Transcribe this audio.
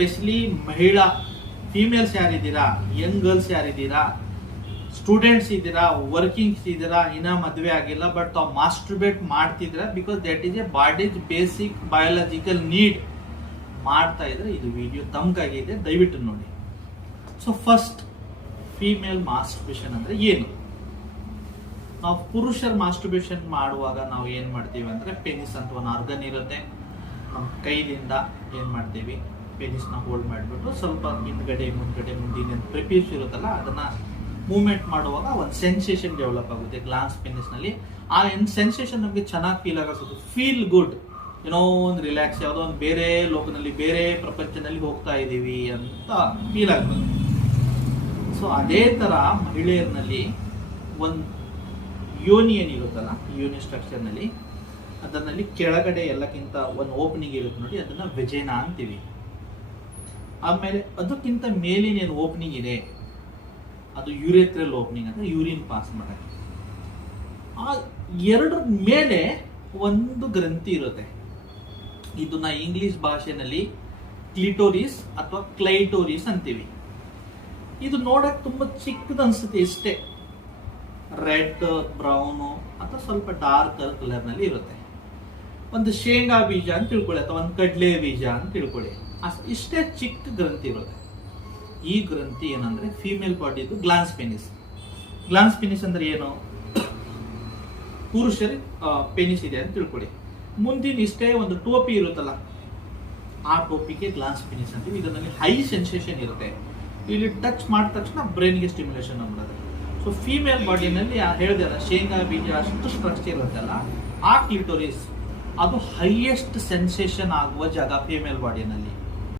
Specially ಮಹಿಳಾ females ಯಾರಿದ್ದೀರಾ, Young girls ಯಾರಿದ್ದೀರಾ, students ಇದ್ದೀರಾ, workings ಇದ್ದೀರಾ, ಇನ್ನ ಮದುವೆ ಆಗಿಲ್ಲ ಬಟ್ ತಾವು ಮಾಸ್ಟರ್ಬೇಟ್ ಮಾಡ್ತಿದ್ದೀರಾ, because that is A bodies basic biological need ಮಾಡ್ತಾ ಇದ್ರೆ ಇದು ವಿಡಿಯೋ ತಮ್ಗಾಗಿದೆ, ದಯವಿಟ್ಟು ನೋಡಿ. ಸೊ ಫಸ್ಟ್, ಫೀಮೇಲ್ ಮಾಸ್ಟರ್ಬೇಷನ್ ಅಂದ್ರೆ ಏನು? ನಾವು ಪುರುಷರ ಮಾಸ್ಟರ್ಬೇಷನ್ ಮಾಡುವಾಗ ನಾವು ಏನ್ ಮಾಡ್ತೀವಿ ಅಂದ್ರೆ, ಪೆನಿಸ್ ಅಂತ ಒಂದು ಆರ್ಗನ್ ಇರುತ್ತೆ, ನಮ್ಮ ಕೈದಿಂದ ಏನ್ ಮಾಡ್ತೀವಿ, ಪೆನಿಸ್ ನ ಹೋಲ್ಡ್ ಮಾಡಿಬಿಟ್ಟು ಸ್ವಲ್ಪ ಹಿಂದ್ಗಡೆ ಮುಂದ್ಗಡೆ ಮುಂದಿನ ಪ್ರಿಪೀಸ್ ಇರುತ್ತಲ್ಲ ಅದನ್ನ ಮೂವ್ಮೆಂಟ್ ಮಾಡುವಾಗ ಒಂದು ಸೆನ್ಸೇಷನ್ ಡೆವಲಪ್ ಆಗುತ್ತೆ ಗ್ಲಾನ್ಸ್ ಪೆನಿಸ್ ನಲ್ಲಿ. ಆ ಸೆನ್ಸೇಷನ್ ನಮಗೆ ಚೆನ್ನಾಗಿ ಫೀಲ್ ಆಗೋದು, ಫೀಲ್ ಗುಡ್, ಏನೋ ಒಂದು ರಿಲ್ಯಾಕ್ಸ್, ಯಾವುದೋ ಒಂದು ಬೇರೆ ಲೋಕದಲ್ಲಿ ಬೇರೆ ಪ್ರಪಂಚದಲ್ಲಿ ಹೋಗ್ತಾ ಇದೀವಿ ಅಂತ ಫೀಲ್ ಆಗ್ತದೆ. ಸೊ ಅದೇ ತರ ಮಹಿಳೆಯರಲ್ಲಿ ಒಂದು ಯೋನಿ ಏನಿರುತ್ತಲ್ಲ, ಯೋನಿ ಸ್ಟ್ರಕ್ಚರ್ ನಲ್ಲಿ ಅದರಲ್ಲಿ ಕೆಳಗಡೆ ಎಲ್ಲಕ್ಕಿಂತ ಒಂದು ಓಪನಿಂಗ್ ಇರುತ್ತೆ ನೋಡಿ, ಅದನ್ನ ವೆಜೇನಾ ಅಂತೀವಿ. ಆಮೇಲೆ ಅದಕ್ಕಿಂತ ಮೇಲಿನ ಓಪನಿಂಗ್ ಇದೆ ಅದು ಯುರೇಥ್ರಲ್ ಓಪನಿಂಗ್ ಅಂದ್ರೆ ಯೂರಿನ್ ಪಾಸ್ ಮಾಡಕ್ಕೆ. ಆ ಎರಡರ ಮೇಲೆ ಒಂದು ಗ್ರಂಥಿ ಇರುತ್ತೆ, ಇದನ್ನ ಇಂಗ್ಲಿಷ್ ಭಾಷೆನಲ್ಲಿ ಕ್ಲಿಟೋರಿಸ್ ಅಥವಾ ಕ್ಲೈಟೋರಿಸ್ ಅಂತೀವಿ. ಇದು ನೋಡಕ್ ತುಂಬಾ ಚಿಕ್ಕದ ಅನ್ಸುತ್ತೆ, ಇಷ್ಟೇ ರೆಡ್ ಬ್ರೌನ್ ಅಥವಾ ಸ್ವಲ್ಪ ಡಾರ್ಕ್ ಕಲರ್ ನಲ್ಲಿ ಇರುತ್ತೆ. ಒಂದು ಶೇಂಗಾ ಬೀಜ ಅಂತ ತಿಳ್ಕೊಳ್ಳಿ ಅಥವಾ ಒಂದು ಕಡ್ಲೆ ಬೀಜ ಅಂತ ತಿಳ್ಕೊಳ್ಳಿ, ಇಷ್ಟೇ ಚಿಕ್ಕ ಗ್ರಂಥಿ ಇರುತ್ತೆ. ಈ ಗ್ರಂಥಿ ಏನಂದ್ರೆ ಫೀಮೇಲ್ ಬಾಡಿದು ಗ್ಲಾನ್ಸ್ ಪೆನಿಸ್. ಗ್ಲಾನ್ಸ್ ಪೆನಿಸ್ ಅಂದ್ರೆ ಏನು? ಪುರುಷರಿ ಪೆನಿಸ್ ಇದೆ ಅಂತ ತಿಳ್ಕೊಳ್ಳಿ, ಮುಂದಿನ ಇಷ್ಟೇ ಒಂದು ಟೋಪಿ ಇರುತ್ತಲ್ಲ, ಆ ಟೋಪಿಗೆ ಗ್ಲಾನ್ಸ್ ಪೆನಿಸ್ ಅಂತೀವಿ. ಇದರಲ್ಲಿ ಹೈ ಸೆನ್ಸೇಷನ್ ಇರುತ್ತೆ, ಇಲ್ಲಿ ಟಚ್ ಮಾಡಿದ ತಕ್ಷಣ ಬ್ರೈನ್ಗೆ ಸ್ಟಿಮ್ಯುಲೇಷನ್ ಆಗ್ಬಿಡುತ್ತೆ. ಸೊ ಫೀಮೇಲ್ ಬಾಡಿನಲ್ಲಿ ಹೇಳಿದೆಲ್ಲ ಶೇಂಗಾ ಬೀಜ ಅಷ್ಟು ಸ್ಟ್ರಕ್ಚರ್ ಇರುತ್ತಲ್ಲ, ಆ ಕ್ಲಿಟೋರಿಸ್ ಅದು ಹೈಯೆಸ್ಟ್ ಸೆನ್ಸೇಷನ್ ಆಗುವ ಜಾಗ ಫೀಮೇಲ್ ಬಾಡಿನಲ್ಲಿ.